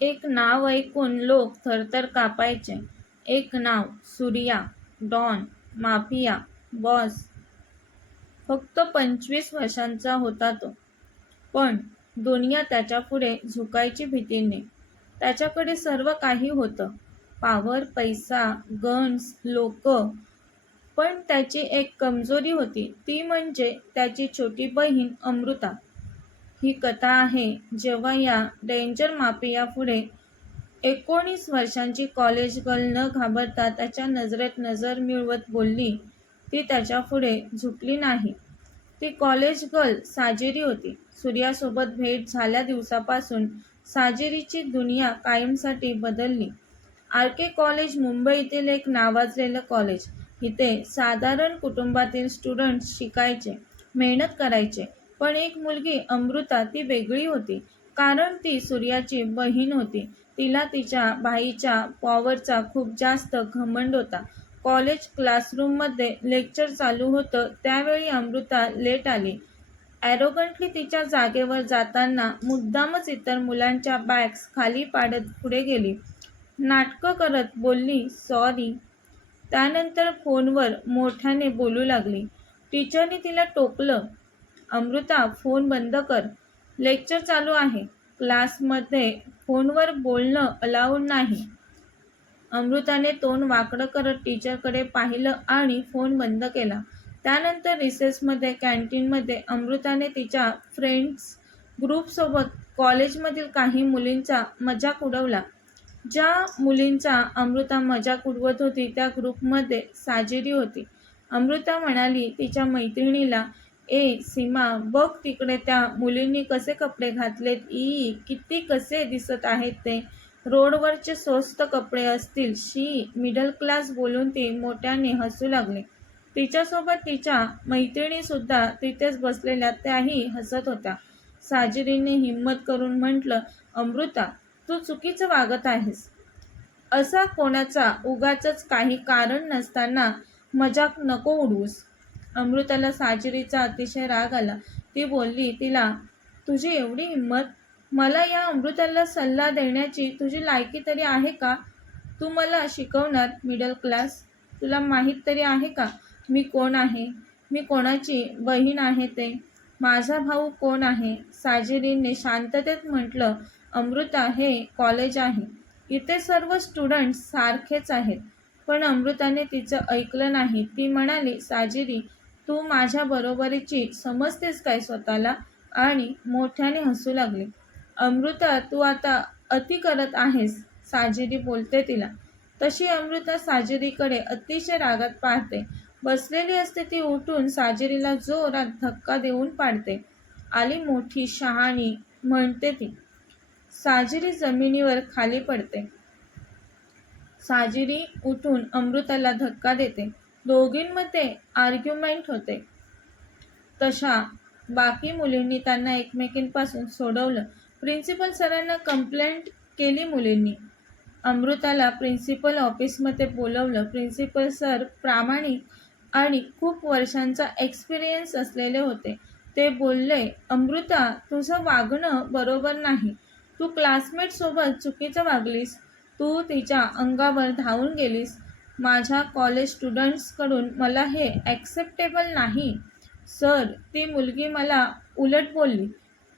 एक नाव ऐकून लोक थरथर कापायचे. एक नाव, सूर्या. Don, mafia, boss. फक्त 25 वर्षांचा होता तो. पण दुनिया त्याच्यापुढे झुकायची भीतीने. त्याच्याकडे सर्व काही होतं. पॉवर, पैसा, गन्स, लोक. पण त्याची एक कमजोरी होती, ती म्हणजे त्याची छोटी बहीण अमृता. ही कथा आहे जेव्हा या डेंजर माफियापुढे 19 वर्षांची कॉलेज गर्ल न घाबरता त्याच्या नजरेत नजर मिळवत बोलली. ती त्याच्यापुढे झुकली नाही. ती कॉलेज गर्ल साजिरी होती. सूर्यासोबत भेट झाल्या दिवसापासून साजिरीची दुनिया कायमसाठी बदलली. आर.के. कॉलेज मुंबईतील एक नावाजलेलं कॉलेज. इथे साधारण कुटुंबातील स्टुडंट्स शिकायचे, मेहनत करायचे. पण एक मुलगी अमृता, ती वेगळी होती. कारण ती सूर्याची बहीण होती. तिला तिच्या भाईच्या पॉवरचा खूप जास्त घमंड होता. कॉलेज क्लासरूममध्ये लेक्चर चालू होतं त्यावेळी अमृता लेट आली. ॲरोगंटली तिच्या जागेवर जाताना मुद्दामच इतर मुलांच्या बॅग्स खाली पाडत पुढे गेली. नाटकं करत बोलली, सॉरी. त्यानंतर फोनवर मोठ्याने बोलू लागली. टीचरने तिला टोकलं, अमृता फोन बंद कर. लेक्चर चालू आहे. क्लासमध्ये फोनवर बोलणं अलाउड नाही. अमृताने तोंड वाकडं करत टीचरकडे पाहिलं आणि फोन बंद केला. त्यानंतर रिसेसमध्ये कॅन्टीनमध्ये अमृताने तिच्या फ्रेंड्स ग्रुपसोबत कॉलेजमधील काही मुलींचा मजाक उडवला. ज्या मुलींचा अमृता मजाक उडवत होती त्या ग्रुपमध्ये साजिरी होती. अमृता म्हणाली तिच्या मैत्रिणीला, ए सीमा, बघ तिकडे त्या मुलींनी कसे कपडे घातलेत. किती कसे दिसत आहेत ते. रोडवरचे स्वस्त कपडे असतील. शी. मिडल क्लास बोलून ती मोठ्याने हसू लागली. तिच्यासोबत तिच्या मैत्रिणीसुद्धा तिथेच बसलेल्या त्याही हसत होत्या. साजिरीने हिम्मत करून म्हटलं, अमृता, तू चुकीचं वागत आहेस. असा कोणाचा उगाचच काही कारण नसताना मजाक नको उडवूस. अमृताला साजिरीचा अतिशय राग आला. ती बोलली तिला, तुझी एवढी हिंमत? मला या अमृताला सल्ला देण्याची तुझी लायकी तरी आहे का? तू मला शिकवणार मिडल क्लास? तुला माहीत तरी आहे का मी कोण आहे? मी कोणाची बहीण आहे ते? माझा भाऊ कोण आहे? साजिरीने शांततेत म्हटलं, अमृता, हे कॉलेज आहे. इथे सर्व स्टुडंट्स सारखेच आहेत. पण अमृताने तिचं ऐकलं नाही. ती म्हणाली, साजिरी, तू माझ्या बरोबरीची समजतेस काय स्वतःला? आणि मोठ्याने हसू लागली. अमृता, तू आता अति करत आहेस. साजिरी बोलते तिला. तशी अमृता साजिरीकडे अतिशय रागात पाहते. बसलेली असते ती उठून साजिरीला जोरात धक्का देऊन पाडते. आली मोठी शहाणी, म्हणते ती. साजिरी जमिनीवर खाली पडते. साजिरी उठून अमृताला धक्का देते. दोघींमध्ये आर्ग्युमेंट होते. तशा बाकी मुलींनी त्यांना एकमेकींपासून सोडवलं. प्रिन्सिपल सरांना कंप्लेंट केली मुलींनी. अमृताला प्रिन्सिपल ऑफिसमध्ये बोलवलं. प्रिन्सिपल सर प्रामाणिक आणि खूप वर्षांचा एक्सपिरियन्स असलेले होते. ते बोलले, अमृता, तुझं वागणं बरोबर नाही. तू क्लासमेटसोबत चुकीचं वागलीस. तू तिच्या अंगावर धावून गेलीस. माझ्या कॉलेज स्टुडंट्सकडून मला हे ॲक्सेप्टेबल नाही. सर, ती मुलगी मला उलट बोलली.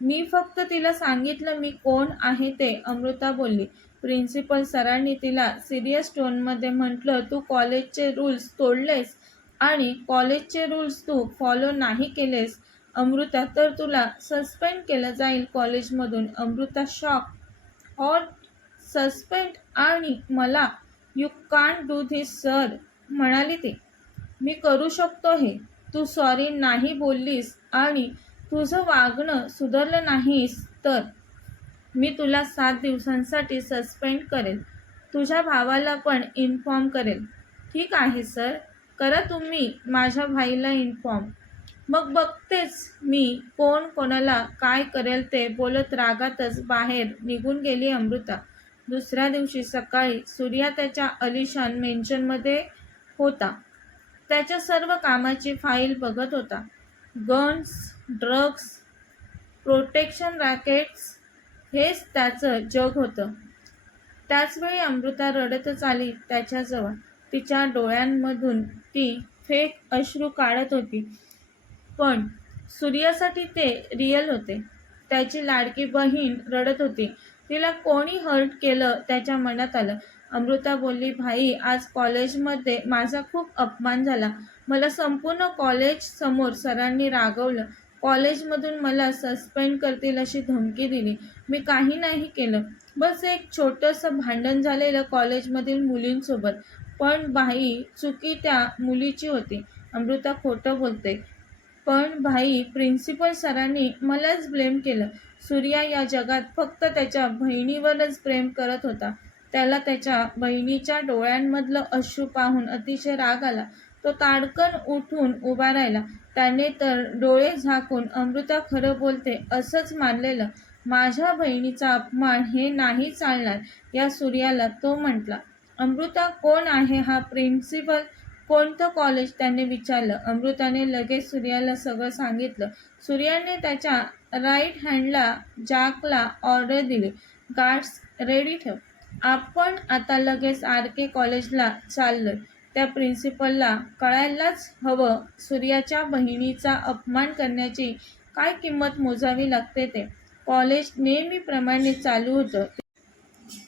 मी फक्त तिला सांगितलं मी कोण आहे ते, अमृता बोलली. प्रिन्सिपल सरांनी तिला सिरियस टोनमध्ये म्हटलं, तू कॉलेजचे रूल्स तोडलेस आणि कॉलेजचे रूल्स तू फॉलो नाही केलेस अमृता, तर तुला सस्पेंड केलं जाईल कॉलेजमधून. अमृता शॉक. Or suspend? आणि मला? You can't do this sir, म्हणाली ती. मी करू शकतो हे. तू सॉरी नाही बोललीस आणि तुझं वागणं सुधारलं नाहीस तर मी तुला 7 दिवसांसाठी सस्पेंड करेल. तुझ्या भावाला पण इन्फॉर्म करेल. ठीक आहे सर, करा तुम्ही माझ्या भाईला इन्फॉर्म. मग बघतेच मी कोण कोणाला काय करेल ते, बोलत रागातच बाहेर निघून गेली अमृता. दुसऱ्या दिवशी सकाळी सूर्या त्याच्या अलिशान मेन्शनमध्ये होता. त्याच्या सर्व कामाची फाईल बघत होता. गन्स, ड्रग्ज, प्रोटेक्शन रॅकेट्स, हेच त्याचं जग होतं. त्याचवेळी अमृता रडतच आली त्याच्याजवळ. तिच्या डोळ्यांमधून ती फेक अश्रू काढत होती, पण सूर्यासाठी ते रिअल होते. त्याची लाडकी बहीण रडत होती. तिला कोणी हर्ट केलं त्याच्या मनात आलं. अमृता बोलली, भाई, आज कॉलेजमध्ये माझा खूप अपमान झाला. मला संपूर्ण कॉलेज समोर सरांनी रागवलं. कॉलेजमधून मला सस्पेंड करतील अशी धमकी दिली. मी काही नाही केलं. बस एक छोटंसं भांडण झालेलं कॉलेजमधील मुलींसोबत. पण भाई, चुकी त्या मुलीची होती. अमृता खोटं बोलते. पण भाई, प्रिन्सिपल सरांनी मलाच ब्लेम केलं. सूर्या या जगात फक्त त्याच्या बहिणीवरच प्रेम करत होता. त्याला त्याच्या बहिणीच्या डोळ्यांमधलं अश्रू पाहून अतिशय राग आला. तो ताडकन उठून उभा राहिला. त्याने तर डोळे झाकून अमृता खरं बोलते असंच मानलेलं. माझ्या बहिणीचा अपमान हे नाही चालणार, या सूर्याला तो म्हटला. अमृता, कोण आहे हा प्रिन्सिपल? कोणतं कॉलेज? त्याने विचारलं. अमृताने लगेच सूर्याला सगळं सांगितलं. सूर्याने त्याच्या राईट हँडला जॅकला ऑर्डर दिली, गार्ड्स रेडी ठेव. आपण आता लगेच RK कॉलेजला चाललोय. त्या प्रिन्सिपलला कळायलाच हवं सूर्याच्या बहिणीचा अपमान करण्याची काय किंमत मोजावी लागते ते. कॉलेज नेहमीप्रमाणे चालू होतं.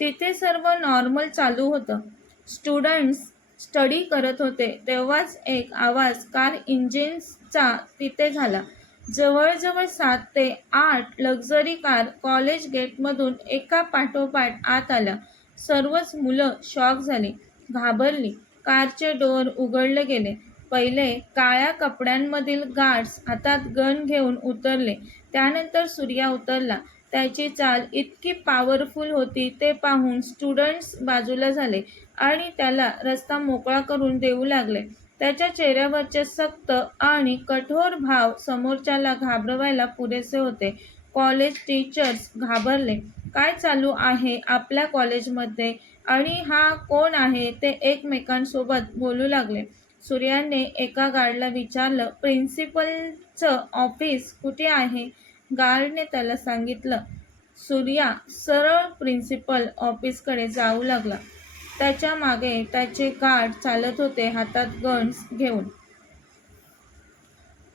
तिथे सर्व नॉर्मल चालू होतं. स्टुडंट्स स्टडी करत होते. तेव्हाच एक आवाज कार इंजिन्सचा तिथे झाला. जवळजवळ 7 ते 8 लक्झरी कार कॉलेज गेटमधून एका पाठोपाठ आत आल्या. सर्वच मुलं शॉक झाली, घाबरली. कारचे डोअर उघडले गेले. पहिले काळ्या कपड्यांमधील गार्ड्स हातात गन घेऊन उतरले. त्यानंतर सूर्या उतरला. त्याची चाल इतकी पॉवरफुल होती ते पाहून स्टुडंट्स बाजूला झाले आणि त्याला रस्ता मोकळा करून देऊ लागले. त्याच्या चेहऱ्यावरचे सक्त आणि कठोर भाव समोरच्याला घाबरवायला पुरेसे होते. कॉलेज टीचर्स घाबरले. काय चालू आहे आपल्या कॉलेजमध्ये आणि हा कोण आहे ते एकमेकांसोबत बोलू लागले. सूर्याने एका गार्डला विचारलं, प्रिन्सिपलचं ऑफिस कुठे आहे? गार्डने त्याला सांगितलं. सूर्या सरळ प्रिन्सिपल ऑफिसकडे जाऊ लागला. त्याच्या मागे त्याचे गार्ड चालत होते, हातात गन्स घेऊन.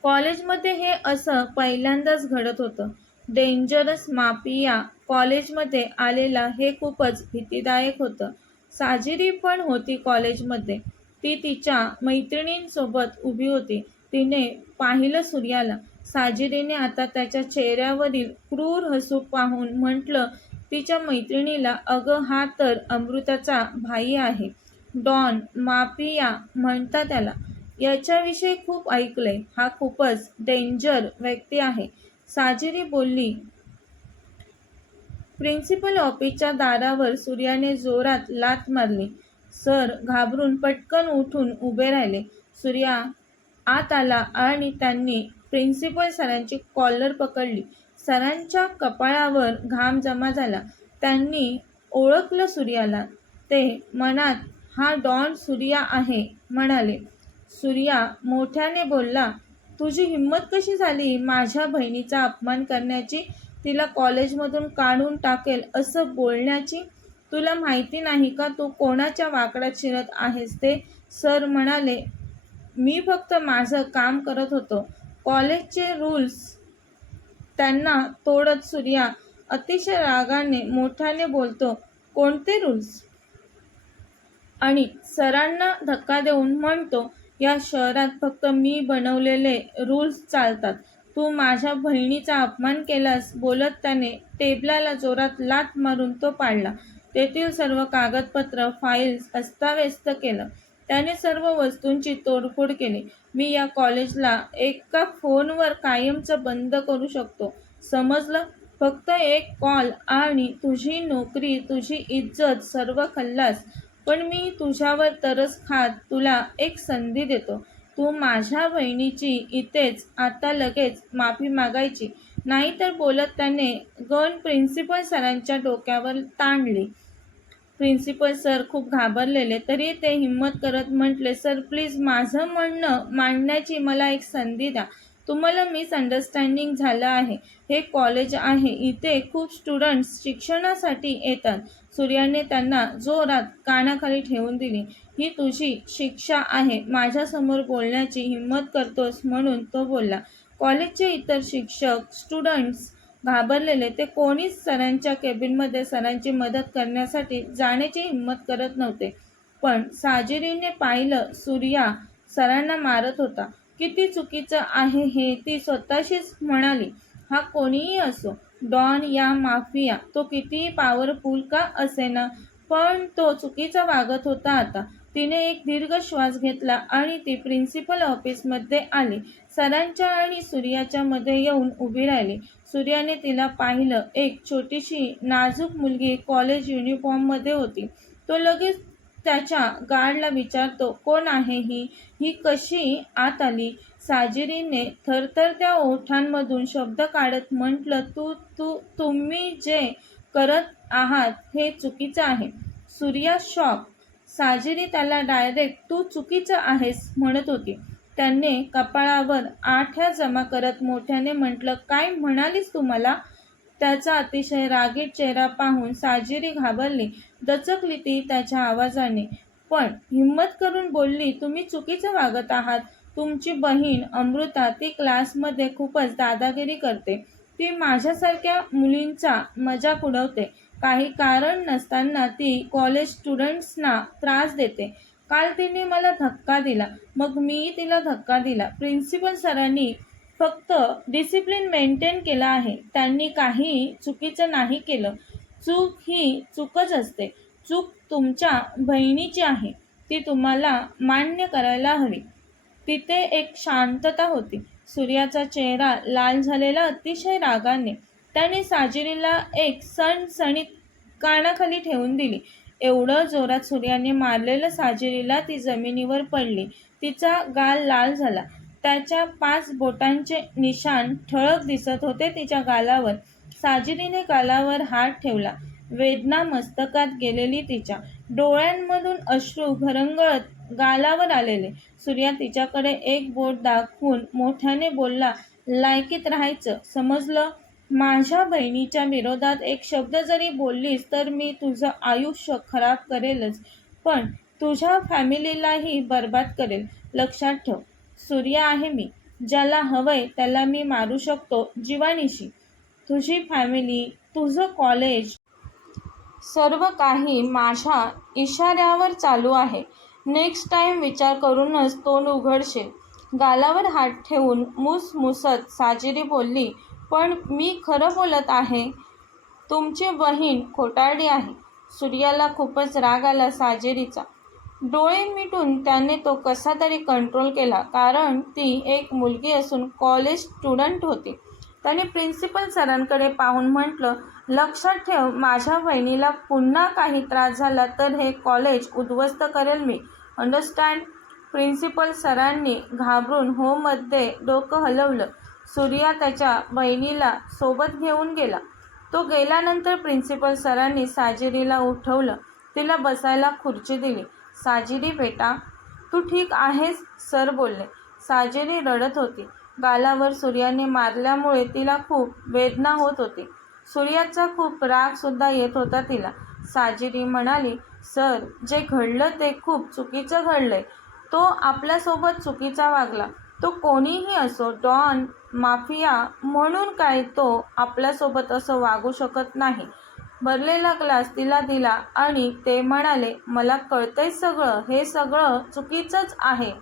कॉलेजमध्ये हे असं पहिल्यांदाच घडत होतं. डेंजरस माफिया कॉलेजमध्ये आलेला हे खूपच भीतीदायक होतं. साजिरी पण होती कॉलेजमध्ये. ती तिच्या मैत्रिणींसोबत उभी होती. तिने पाहिलं सूर्याला. साजिरीने आता त्याच्या चेहऱ्यावरील क्रूर हसू पाहून म्हटलं तिच्या मैत्रिणीला, अगं, हा तर अमृताचा भाई आहे. डॉन माफिया म्हणतात त्याला. याच्याविषयी खूप ऐकलंय. हा खूपच डेंजर व्यक्ती आहे. साजिरी बोलली. प्रिन्सिपल ऑफिसच्या दारावर सूर्याने जोरात लाथ मारली. सर घाबरून पटकन उठून उभे राहिले. सूर्या आत आला आणि त्यांनी प्रिन्सिपल सरांची कॉलर पकडली. सरांच्या कपाळावर घाम जमा झाला. त्यांनी ओळखलं सूर्याला. ते मनात, हा डॉन सूर्या आहे म्हणाले. सूर्या मोठ्याने बोलला, तुझी हिंमत कशी झाली माझ्या बहिणीचा अपमान करण्याची, तिला कॉलेजमधून काढून टाकेल असं बोलण्याची? तुला माहिती नाही का तू कोणाच्या वाकड्यात शिरत आहेस ते? सर म्हणाले, मी फक्त माझं काम करत होतो. कॉलेजचे रूल्स त्यांना तोडत सूर्या अतिशय रागाने मोठ्याने बोलतो, कोणते रूल्स? आणि सरांना धक्का देऊन म्हणतो, या शहरात फक्त मी बनवलेले रूल्स चालतात. तू माझ्या बहिणीचा अपमान केलास. बोलत त्याने टेबलाला जोरात लाथ मारून तो पाडला. तेथील सर्व कागदपत्र, फाईल्स अस्ताव्यस्त केलं. त्याने सर्व वस्तूंची तोडफोड केली. मी या कॉलेजला एका फोनवर कायमचं बंद करू शकतो, समजलं? फक्त एक कॉल आणि तुझी नोकरी, तुझी इज्जत सर्व खल्लास. पण मी तुझ्यावर तरस खात तुला एक संधी देतो. तू माझ्या बहिणीची इथेच आता लगेच माफी मागायची, नाहीतर बोलत त्याने गन प्रिन्सिपल सरांच्या डोक्यावर ताणली. प्रिन्सिपल सर खूप घाबरलेले, तरी ते हिम्मत करत म्हटले, सर प्लीज माझं म्हणणं मांडण्याची मला एक संधी द्या. तुम्हाला मिसअंडरस्टँडिंग झालं आहे. हे कॉलेज आहे. इथे खूप स्टुडंट्स शिक्षणासाठी येतात. सूर्याने त्यांना जोरात कानाखाली ठेवून दिली. ही तुझी शिक्षा आहे. माझ्यासमोर बोलण्याची हिंमत करतोस म्हणून तो बोलला. कॉलेजचे इतर शिक्षक, स्टुडंट्स घाबरलेले. ते कोणीच सरांच्या केबिनमध्ये सरांची मदत करण्यासाठी जाण्याची हिंमत करत नव्हते. पण साजिरीने पाहिलं, सूर्या सरांना मारत होता. किती चुकीचं आहे हे ती स्वतःशीच म्हणाली. हा कोणीही असो, डॉन या माफिया, तो कितीही पॉवरफुल का असेना, पण तो चुकीचा वागत होता आता. तिने एक दीर्घ श्वास घेतला आणि ती प्रिन्सिपल ऑफिसमध्ये आली. सरांच्या आणि सूर्याच्या मध्ये येऊन उभी राहिली. सूर्याने तिला पाहिलं. एक छोटीशी नाजूक मुलगी कॉलेज युनिफॉर्ममध्ये होती. तो लगेच त्याच्या गार्डला विचारतो, कोण आहे ही? ही कशी आत आली? साजिरीने थरथरत्या ओठांमधून शब्द काढत म्हटलं, तुम्ही जे करत आहात हे चुकीचं आहे. सूर्या शॉक. साजिरी त्याला डायरेक्ट तू चुकीचं आहेस म्हणत होती. त्याने कपाळावर आठ्या जमा करत मोठ्याने म्हटलं, काय म्हणालीस तू मला? त्याचा अतिशय रागीट चेहरा पाहून साजिरी घाबरली. दचकली ती त्याच्या आवाजाने. पण हिम्मत करून बोलली, तुम्ही चुकीचं वागत आहात. तुमची बहीण अमृता ती क्लासमध्ये खूपच दादागिरी करते. ती माझ्यासारख्या मुलींचा मजाक उडवते. काही कारण नसताना ती कॉलेज स्टुडंट्सना त्रास देते. काल तिने मला धक्का दिला, मग मी तिला धक्का दिला. प्रिन्सिपल सरांनी फक्त डिसिप्लिन मेंटेन केला आहे. त्यांनी काही चुकीचं नाही केलं. चूक ही चूकच असते. चूक तुमच्या बहिणीची आहे. ती तुम्हाला मान्य करायला हवी. तिथे एक शांतता होती. सूर्याचा चेहरा लाल झालेला अतिशय रागाने. त्याने साजिरीला एक सणसणीत कानाखाली ठेवून दिली. एवढं जोरात सूर्याने मारलेलं साजिरीला ती जमिनीवर पडली. तिचा गाल लाल झाला. त्याच्या 5 बोटांचे निशाण ठळक दिसत होते तिच्या गालावर. साजिरीने गालावर हात ठेवला. वेदना मस्तकात गेलेली तिच्या. डोळ्यांमधून अश्रू घरंगळत गालावर आलेले. सूर्या तिच्याकडे एक बोट दाखवून मोठ्याने बोलला, लायकीत राहायचं, समजलं? माझ्या बहिणीच्या विरोधात एक शब्द जरी बोललीस तर मी तुझं आयुष्य खराब करेलच, पण तुझ्या फॅमिलीलाही बर्बाद करेल. लक्षात ठेव. सूर्या आहे मी. ज्याला हवंय त्याला मी मारू शकतो जीवानिशी. तुझी फॅमिली, तुझं कॉलेज, सर्व काही माझ्या इशाऱ्यावर चालू आहे. नेक्स्ट टाइम विचार करूनच तोंड उघडशील. गालावर हात ठेवून मुसमुसत साजिरी बोलली, पण मी खरं बोलत आहे. तुमची बहीण खोटारडी आहे. सूर्याला खूपच राग आला साजिरीचा. डोळे मिटून त्याने तो कसा तरी कंट्रोल केला, कारण ती एक मुलगी असून कॉलेज स्टुडंट होती. त्याने प्रिन्सिपल सरांकडे पाहून म्हटलं, लक्षात ठेव, माझ्या बहिणीला पुन्हा काही त्रास झाला तर हे कॉलेज उद्ध्वस्त करेल मी. अंडरस्टँड? प्रिन्सिपल सरांनी घाबरून हो मध्ये डोकं हलवलं. सूर्या त्याच्या बहिणीला सोबत घेऊन गेला. तो गेल्यानंतर प्रिन्सिपल सरांनी साजिरीला उठवलं. तिला बसायला खुर्ची दिली. साजिरी बेटा, तू ठीक आहेस? सर बोलले. साजिरी रडत होती. गालावर सूर्याने मारल्यामुळे तिला खूप वेदना होत होती. सूर्याचा खूप राग सुद्धा येत होता तिला. साजिरी म्हणाली, सर, जे घडलं ते खूप चुकीचं घडलंय. तो आपल्यासोबत चुकीचा वागला. तो कोणीही असो, डॉन, माफिया म्हणून काय तो आपल्यासोबत असं वागू शकत नाही. भरलेला ग्लास तिला दिला आणि ते म्हणाले, मला कळतंय सगळं, हे सगळं चुकीचंच आहे.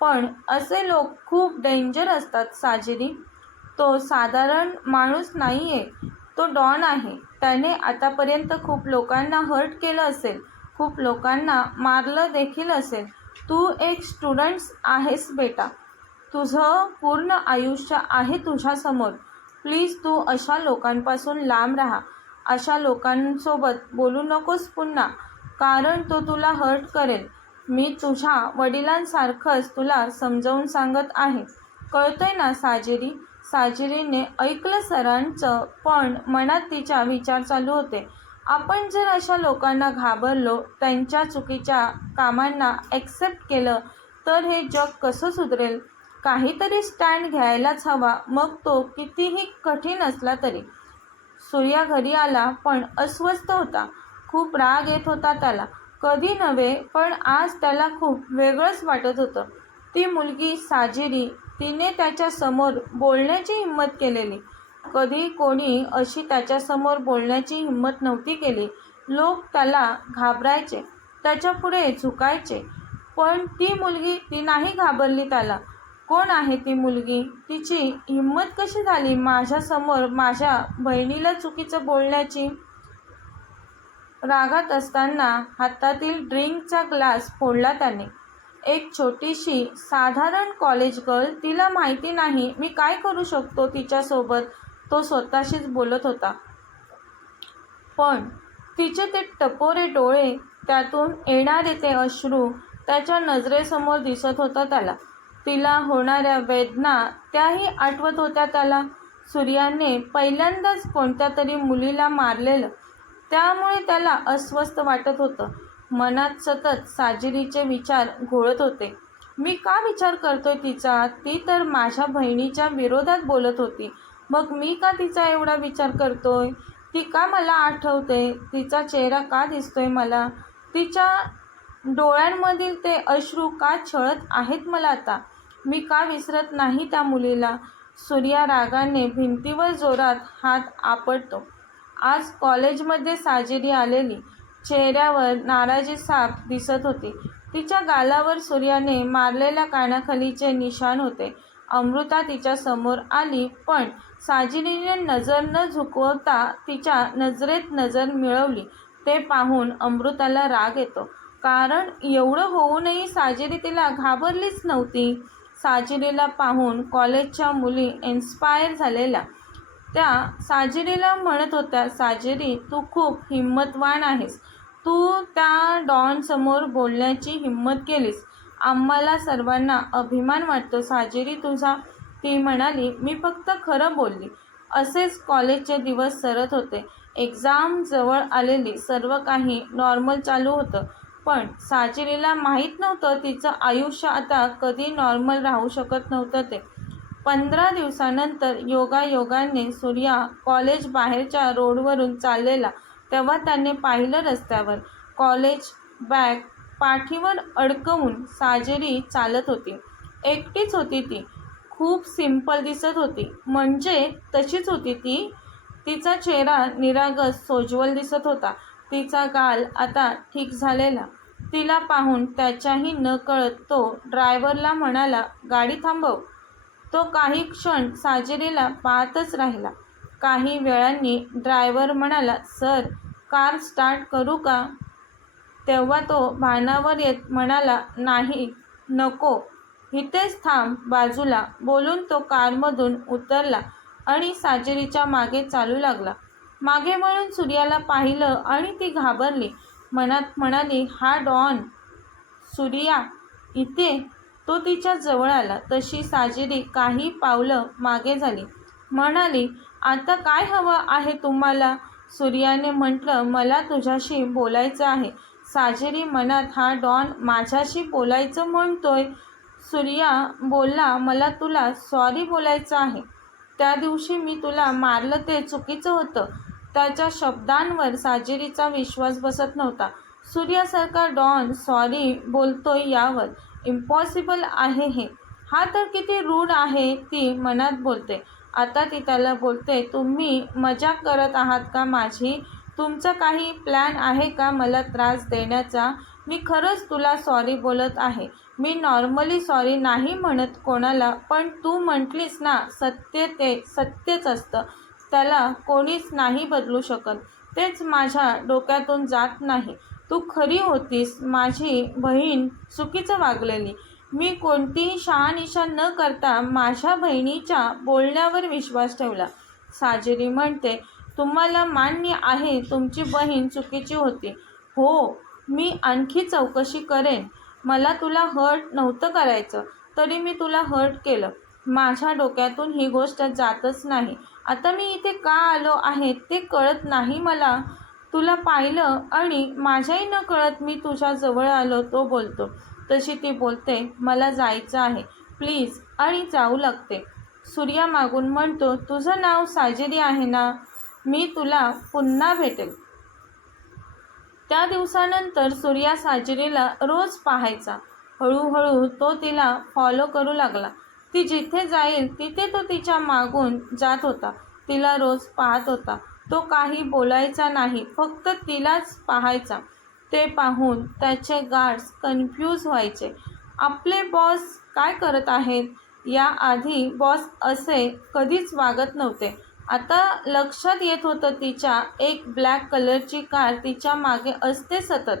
पण असे लोक खूप डेंजर असतात साजिरी. तो साधारण माणूस नाहीये. तो डॉन आहे. त्याने आतापर्यंत खूप लोकांना हर्ट केलं असेल, खूप लोकांना मारलं देखील असेल. तू एक स्टुडंट्स आहेस बेटा. तुझं पूर्ण आयुष्य आहे तुझ्यासमोर. प्लीज तू अशा लोकांपासून लांब राहा. अशा लोकांसोबत बोलू नकोस पुन्हा, कारण तो तुला हर्ट करेल. मी तुझ्या वडिलांसारखंच तुला समजावून सांगत आहे. कळतंय ना साजिरी? साजिरीने ऐकलं सरांचं, पण मनात तिच्या विचार चालू होते. आपण जर अशा लोकांना घाबरलो, त्यांच्या चुकीच्या कामांना ॲक्सेप्ट केलं, तर हे जग कसं सुधरेल? काहीतरी स्टँड घ्यायलाच हवा, मग तो कितीही कठीण असला तरी. सूर्या घरी आला पण अस्वस्थ होता. खूप राग येत होता त्याला. कधी नव्हे, पण आज त्याला खूप वेगळंच वाटत होतं. ती मुलगी साजिरी, तिने त्याच्यासमोर बोलण्याची हिंमत केलेली. कधी कोणी अशी त्याच्यासमोर बोलण्याची हिंमत नव्हती केली. लोक त्याला घाबरायचे, त्याच्यापुढे झुकायचे. पण ती मुलगी, ती नाही घाबरली त्याला. कोण आहे ती मुलगी? तिची हिंमत कशी झाली माझ्यासमोर माझ्या बहिणीला चुकीचं बोलण्याची? रागात असताना हातातील ड्रिंकचा ग्लास फोडला त्याने. एक छोटीशी साधारण कॉलेज गर्ल, तिला माहिती नाही मी काय करू शकतो तिच्यासोबत, तो स्वतःशीच बोलत होता. पण तिचे ते टपोरे डोळे, त्यातून येणारे ते अश्रू त्याच्या नजरेसमोर दिसत होतं त्याला. तिला होणाऱ्या वेदना त्याही आठवत होत्या त्याला. सूर्याने पहिल्यांदाच कोणत्या तरी मुलीला मारलेलं, त्यामुळे त्याला अस्वस्थ वाटत होतं. मनात सतत साजिरीचे विचार घोळत होते. मी का विचार करतोय तिचा? ती तर माझ्या बहिणीच्या विरोधात बोलत होती. मग मी का तिचा एवढा विचार करतोय? ती का मला आठवते? तिचा चेहरा का दिसतोय मला? तिच्या डोळ्यांमधील ते अश्रू का छळत आहेत मला आता? मी का विसरत नाही त्या मुलीला? सूर्या रागाने भिंतीवर जोरात हात आपटतो. आज कॉलेजमध्ये साजिरी आलेली. चेहऱ्यावर नाराजी साफ दिसत होती. तिच्या गालावर सूर्याने मारलेल्या कानाखालीचे निशाण होते. अमृता तिच्या समोर आली, पण साजिरीने नजर न झुकवता तिच्या नजरेत नजर मिळवली. ते पाहून अमृताला राग येतो, कारण एवढं होऊनही साजिरी तिला घाबरलीच नव्हती. साजिरीला पाहून कॉलेजच्या मुली इन्स्पायर झालेल्या. त्या साजिरीला म्हणत होत्या, साजिरी तू खूप हिंमतवान आहेस. तू त्या डॉनसमोर बोलण्याची हिंमत केलीस. आम्हाला सर्वांना अभिमान वाटतो साजिरी तुझा. ती म्हणाली, मी फक्त खरं बोलली. असेच कॉलेजचे दिवस सरत होते. एक्झाम जवळ आलेली. सर्व काही नॉर्मल चालू होतं. पण साजिरीला माहीत नव्हतं तिचं आयुष्य आता कधी नॉर्मल राहू शकत नव्हतं ते. 15 दिवसानंतर योगायोगाने सूर्या कॉलेज बाहेरच्या रोडवरून चाललेला तेव्हा त्याने पाहिलं रस्त्यावर कॉलेज बॅग पाठीवर अडकवून साजिरी चालत होती. एकटीच होती ती. खूप सिंपल दिसत होती. म्हणजे तशीच होती ती. तिचा चेहरा निरागस सोज्वल दिसत होता. तिचा गाल आता ठीक झालेला. तिला पाहून त्याच्याही नकळत तो ड्रायव्हरला म्हणाला, गाडी थांबव. तो काही क्षण साजिरीला पाहतच राहिला. काही वेळांनी ड्रायव्हर म्हणाला, सर कार स्टार्ट करू का? तेव्हा तो भानावर येत म्हणाला, नाही, नको, इथेच थांब बाजूला. बोलून तो कारमधून उतरला आणि साजिरीच्या मागे चालू लागला. मागे वळून सूर्याला पाहिलं आणि ती घाबरली. मनात म्हणाली, हा डॉन सूर्या इथे. तो तिच्या जवळ आला तशी साजिरी काही पावलं मागे झाली. म्हणाली, आता काय हवं आहे तुम्हाला? सूर्याने म्हटलं, मला तुझ्याशी बोलायचं आहे. साजिरी मनात, हा डॉन माझ्याशी बोलायचं म्हणतोय. सूर्या बोलला, मला तुला सॉरी बोलायचं आहे. त्या दिवशी मी तुला मारलं ते चुकीचं होतं. त्याच्या शब्दांवर साजिरीचा विश्वास बसत नव्हता. सूर्यासारखा डॉन सॉरी बोलतोय यावर. इम्पॉसिबल आहे हे. हा तर किती रूड आहे, ती मनात बोलते. आता ती त्याला बोलते, तुम्ही मजाक करत आहात का माझी? तुमचा काही प्लॅन आहे का मला त्रास देण्याचा? मी खरंच तुला सॉरी बोलत आहे. मी नॉर्मली सॉरी नाही म्हणत कोणाला, पण तू म्हटलीस ना, सत्य ते सत्यच असतं. त्याला कोणीच नाही बदलू शकत. तेच माझ्या डोक्यातून जात नाही. तू खरी होतीस. माझी बहीण चुकीचं वागलेली. मी कोणतीही शहानिशा न करता माझ्या बहिणीच्या बोलण्यावर विश्वास ठेवला. साजिरी म्हणते, तुम्हाला मान्य आहे तुमची बहीण चुकीची होती? हो, मी आणखी चौकशी करेन. मला तुला हर्ट नव्हतं करायचं, तरी मी तुला हर्ट केलं. माझ्या डोक्यातून ही गोष्ट जातच नाही. आता मी इथे का आलो आहे ते कळत नाही मला. तुला पाहिलं आणि माझ्याही नकळत मी तुझ्या जवळ आलो. तो बोलतो. तशी ती बोलते, मला जायचं आहे. प्लीज आणि जाऊ लागते. सूर्या मागून म्हणतो, तुझं नाव साजिरी आहे ना? मी तुला पुन्हा भेटेल. त्या दिवसानंतर सूर्या साजिरीला रोज पाहायचा. हळूहळू तो तिला फॉलो करू लागला. ती जिथे जाईल तिथे तो तिच्या मागून जात होता. तिला रोज पाहत होता. तो काही बोलायचा नाही, फक्त तिलाच पाहायचा. ते पाहून त्याचे गार्ड्स कन्फ्यूज व्हायचे. आपले बॉस काय करत आहेत? याआधी बॉस असे कधीच वागत नव्हते. आता लक्षात येत होतं तिच्या एक ब्लॅक कलरची कार तिच्या मागे असते सतत.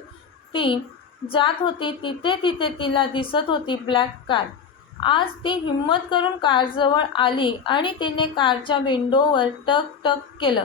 ती जात होती तिथे तिथे तिला दिसत होती ब्लॅक कार. आज ती हिम्मत करून कारजवळ आली आणि तिने कारच्या विंडोवर टक टक केलं.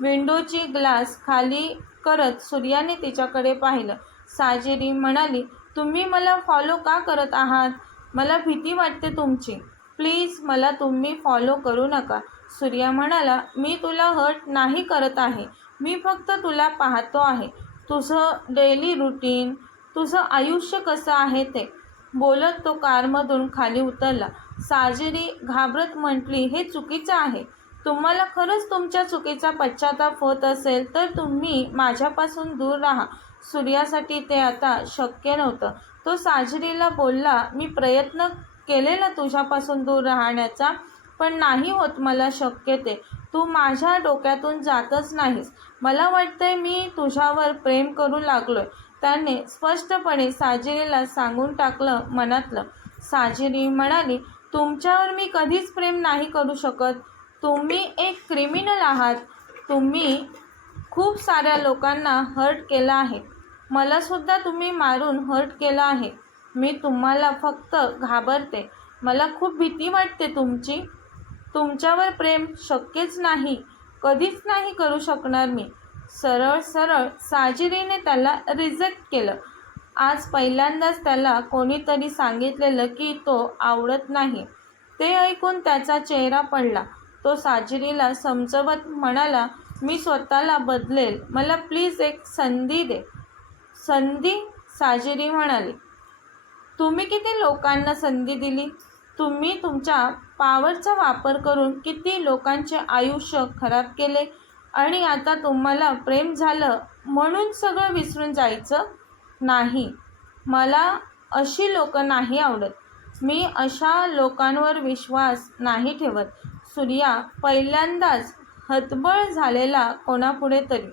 विंडोची ग्लास खाली करत सूर्याने तिच्याकडे पाहिलं. साजिरी म्हणाली, तुम्ही मला फॉलो का करत आहात? मला भीती वाटते तुमची. प्लीज मला तुम्ही फॉलो करू नका. सूर्या म्हणाला, मी तुला हर्ट नाही करत आहे. मी फक्त तुला पाहतो आहे. तुझं डेली रुटीन, तुझं आयुष्य कसं आहे ते. बोलत तो कारमधून खाली उतरला. साजिरी घाबरत म्हटली, हे चुकीचं आहे. तुम्हाला खरंच तुमच्या चुकीचा पश्चाताप होत असेल तर तुम्ही माझ्यापासून दूर राहा. सूर्यासाठी ते आता शक्य नव्हतं. तो साजिरीला बोलला, मी प्रयत्न केलेला तुझ्यापासून दूर राहण्याचा, पण नाही होत मला शक्य ते. तू माझ्या डोक्यातून जातच नाहीस. मला वाटतंय मी तुझ्यावर प्रेम करू लागलोय. त्याने स्पष्टपणे साजिरीला सांगून टाकलं मनातलं. साजिरी म्हणाली, तुमच्यावर मी कधीच प्रेम नाही करू शकत. तुम्ही एक क्रिमिनल आहात. तुम्ही खूप साऱ्या लोकांना हर्ट केलं आहे. मलासुद्धा तुम्ही मारून हर्ट केलं आहे. मी तुम्हाला फक्त घाबरते. मला खूप भीती वाटते तुमची. तुमच्यावर प्रेम शक्यच नाही. कधीच नाही करू शकणार मी. सरळ सरळ साजिरीने त्याला रिजेक्ट केलं. आज पहिल्यांदाच त्याला कोणीतरी सांगितलेलं की तो आवडत नाही. ते ऐकून त्याचा चेहरा पडला. तो साजिरीला समजवत म्हणाला, मी स्वतःला बदलेल. मला प्लीज एक संधी दे. संधी? साजिरी म्हणाली, तुम्ही किती लोकांना संधी दिली? तुम्ही तुमच्या पॉवरचा वापर करून किती लोकांचे आयुष्य खराब केले आणि आता तुम्हाला प्रेम झालं म्हणून सगळं विसरून जायचं? नाही, मला अशी लोक नाही आवडत. मी अशा लोकांवर विश्वास नाही ठेवत. सूर्या पहिल्यांदाच हतबल झालेला कोणापुढे तरी.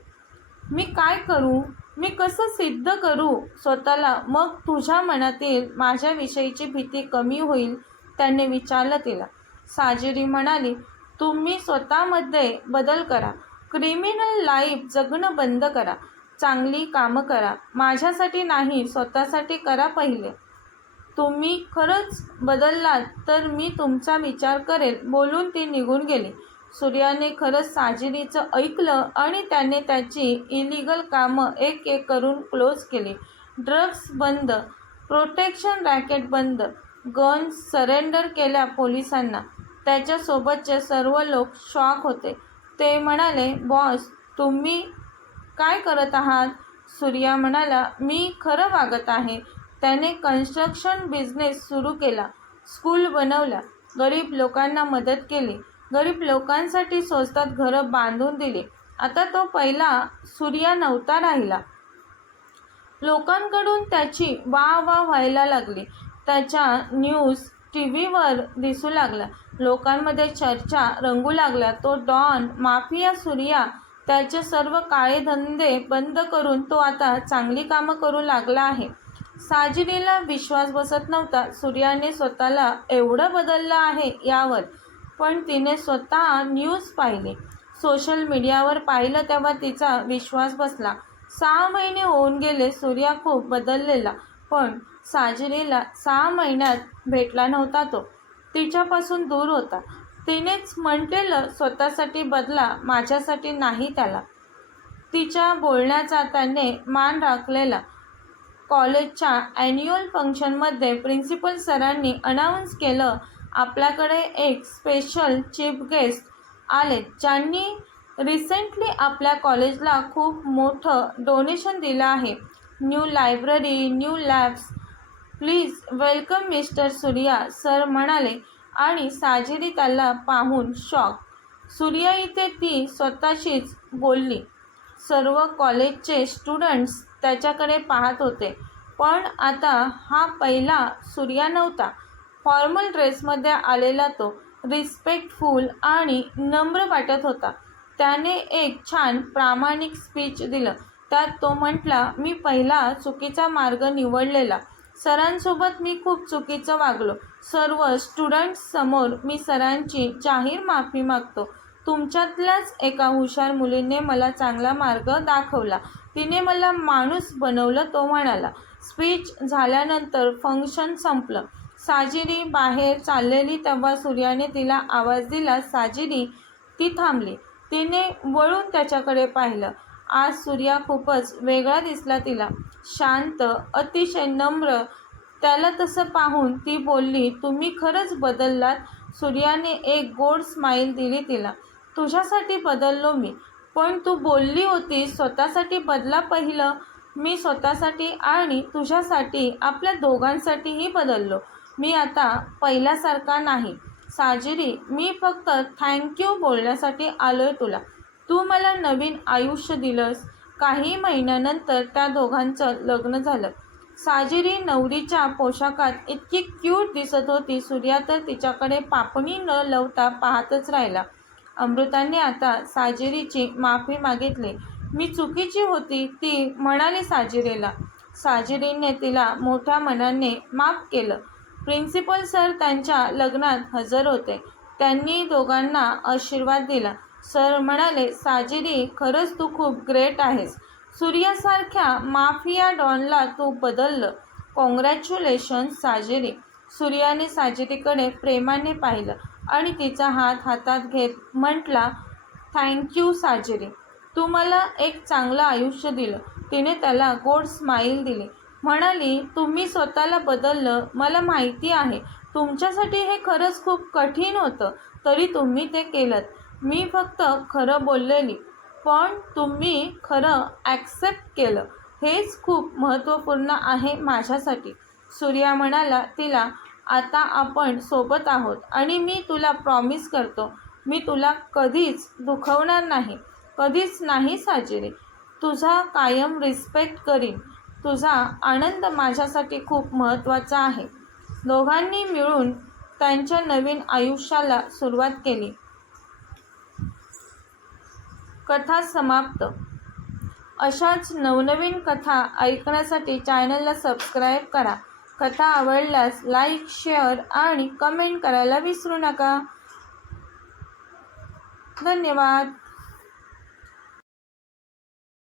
मी काय करू? मी कसं सिद्ध करू स्वतःला मग तुझ्या मनातील माझ्याविषयीची भीती कमी होईल? त्याने विचारलं तिला. साजिरी म्हणाली, तुम्ही स्वतःमध्ये बदल करा. क्रिमिनल लाईफ जगणं बंद करा. चांगली कामं करा. माझ्यासाठी नाही, स्वतःसाठी करा पहिले. तुम्ही खरंच बदललात तर मी तुमचा विचार करेल. बोलून ती निघून गेली. सूर्याने खरंच साजिरीचं ऐकलं आणि त्याने त्याची इलिगल कामं एक एक करून क्लोज केली. ड्रग्ज बंद, प्रोटेक्शन रॅकेट बंद, गन्स सरेंडर केल्या पोलिसांना. त्याच्यासोबतचे सर्व लोक शॉक होते. ते म्हणाले, बॉस तुम्ही काय करत आहात? सूर्या म्हणाला, मी खरं वागत आहे. त्याने कन्स्ट्रक्शन बिझनेस सुरू केला. स्कूल बनवल्या. गरीब लोकांना मदत केली. गरीब लोकांसाठी स्वस्तात घरं बांधून दिली. आता तो पहिला सूर्या नव्हता राहिला. लोकांकडून त्याची वाह व्हायला लागली. त्याच्या न्यूज टीव्हीवर दिसू लागल्या. लोकांमध्ये चर्चा रंगू लागल्या. तो डॉन, माफिया सूर्या. त्याचे सर्व काळे धंदे बंद करून तो आता चांगली कामं करू लागला आहे. साजिरीला विश्वास बसत नव्हता. सूर्याने स्वतःला एवढं बदललं आहे यावर. पण तिने स्वतः न्यूज पाहिली, सोशल मीडियावर पाहिलं तेव्हा तिचा विश्वास बसला. 6 महिने होऊन गेले. सूर्या खूप बदललेला, पण साजिरीला 6 महिन्यात भेटला नव्हता. तो तिच्यापासून दूर होता. तिनेच म्हटलेलं, स्वतःसाठी बदला, माझ्यासाठी नाही. त्याला तिच्या बोलण्याचा त्याने मान राखलेला. कॉलेजच्या ॲन्युअल फंक्शनमध्ये प्रिन्सिपल सरांनी अनाऊन्स केलं, आपल्याकडे एक स्पेशल चीफ गेस्ट आलेत, ज्यांनी रिसेंटली आपल्या कॉलेजला खूप मोठं डोनेशन दिलं आहे. New library, new labs, please welcome mister Surya, sir म्हणाले आणि साजिरी त्याला पाहून शॉक. सूर्या इथे ती स्वतःशीच बोलली. सर्व कॉलेजचे स्टुडंट्स त्याच्याकडे पाहत होते. पण आता हा पहिला सूर्या नव्हता. फॉर्मल ड्रेसमध्ये आलेला तो रिस्पेक्टफुल आणि नम्र वाटत होता. त्याने एक छान प्रामाणिक स्पीच दिलं. त्यात तो म्हटला, मी पहिला चुकीचा मार्ग निवडलेला. सरांसोबत मी खूप चुकीचं वागलो. सर्व स्टुडंट्ससमोर मी सरांची जाहीर माफी मागतो. तुमच्यातल्याच एका हुशार मुलीने मला चांगला मार्ग दाखवला. तिने मला माणूस बनवलं, तो म्हणाला. स्पीच झाल्यानंतर फंक्शन संपलं. साजिरी बाहेर चाललेली तेव्हा सूर्याने तिला आवाज दिला. साजिरी. ती थांबली. तिने वळून त्याच्याकडे पाहिलं. आज सूर्या खूपच वेगळा दिसला तिला. शांत, अतिशय नम्र. त्याला तसं पाहून ती बोलली, तुम्ही खरंच बदललात. सूर्याने एक गोड स्माईल दिली तिला. तुझ्यासाठी बदललो मी. पण तू बोलली होतीस स्वतःसाठी बदला पहिलं. मी स्वतःसाठी आणि तुझ्यासाठी, आपल्या दोघांसाठीही बदललो. मी आता पहिल्यासारखा नाही. साजिरी, मी फक्त थँक्यू बोलण्यासाठी आलोय तुला. तू मला नवीन आयुष्य दिलंस. काही महिन्यानंतर त्या दोघांचं लग्न झालं. साजिरी नवरीच्या पोशाखात इतकी क्यूट दिसत होती. सूर्या तर तिच्याकडे पापणी न लावता पाहतच राहिला. अमृताने आता साजिरीची माफी मागितली. मी चुकीची होती, ती म्हणाली साजिरीला. साजिरीने तिला मोठ्या मनाने माफ केलं. प्रिन्सिपल सर त्यांच्या लग्नात हजर होते. त्यांनी दोघांना आशीर्वाद दिला. सर म्हणाले, साजिरी, खरंच तू खूप ग्रेट आहेस. सूर्यासारख्या माफिया डॉनला तू बदललं. कॉंग्रॅच्युलेशन्स साजिरी. सूर्याने साजिरीकडे प्रेमाने पाहिलं आणि तिचा हात हातात घेत म्हटला, थँक्यू साजिरी. तू मला एक चांगलं आयुष्य दिलं. तिने त्याला गोड स्माईल दिली. म्हणाली, तुम्ही स्वतःला बदललं. मला माहिती आहे तुमच्यासाठी हे खरंच खूप कठीण होतं. तरी तुम्ही ते केलंत. मी फक्त खरं बोललेली. पण तुम्ही खरं ॲक्सेप्ट केलं. हेच खूप महत्त्वपूर्ण आहे माझ्यासाठी. सूर्या म्हणाला तिला, आता आपण सोबत आहोत आणि मी तुला प्रॉमिस करतो, मी तुला कधीच दुखवणार नाही. कधीच नाही साजिरी. तुझा कायम रिस्पेक्ट करीन. तुझा आनंद माझ्यासाठी खूप महत्त्वाचा आहे. दोघांनी मिळून त्यांच्या नवीन आयुष्याला सुरुवात केली. कथा समाप्त. अशाच नवनवीन कथा ऐकण्यासाठी चॅनलला सबस्क्राईब करा. कथा आवडल्यास लाईक, शेअर आणि कमेंट करायला विसरू नका. धन्यवाद.